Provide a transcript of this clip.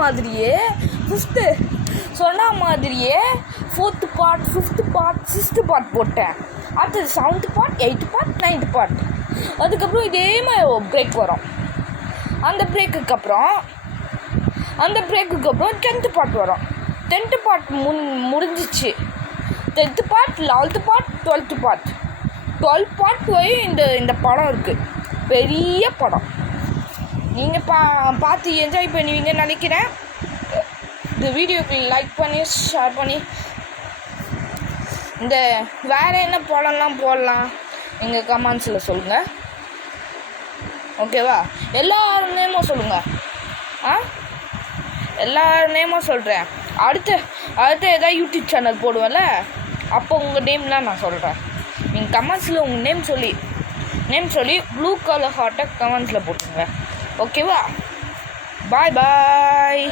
மாதிரியே fourth part, fifth part, sixth part போட்டேன். அடுத்தது 7th part, 8th part, 9th part. அதுக்கப்புறம் இதே மாதிரி பிரேக் வரும். அந்த பிரேக்குக்கு அப்புறம் 10th பார்ட் வரும். 10th பார்ட் முடிஞ்சிச்சு. 10th part, 11th part, 12th part. 12 part போய் இந்த படம் இருக்குது. பெரிய படம். நீங்கள் பார்த்து என்ஜாய் பண்ணுவீங்கன்னு நினைக்கிறேன். இந்த வீடியோக்கு லைக் பண்ணி ஷேர் பண்ணி இந்த வேறு என்ன படம்லாம் போடலாம் எங்கள் கமெண்ட்ஸில் சொல்லுங்கள். ஓகேவா? எல்லார் நேமும் சொல்லுங்கள். எல்லார் நேமும் சொல்கிறேன். அடுத்து ஏதாவது யூடியூப் சேனல் போடுவேன்ல, அப்போ உங்கள் நேம்லாம் நான் சொல்கிறேன். நீங்கள் கமெண்ட்ஸில் உங்கள் நேம் சொல்லி ப்ளூ கலர் ஹார்ட்டை கமெண்ட்ஸில் போட்டுருங்க. ஓகேவா? பாய்.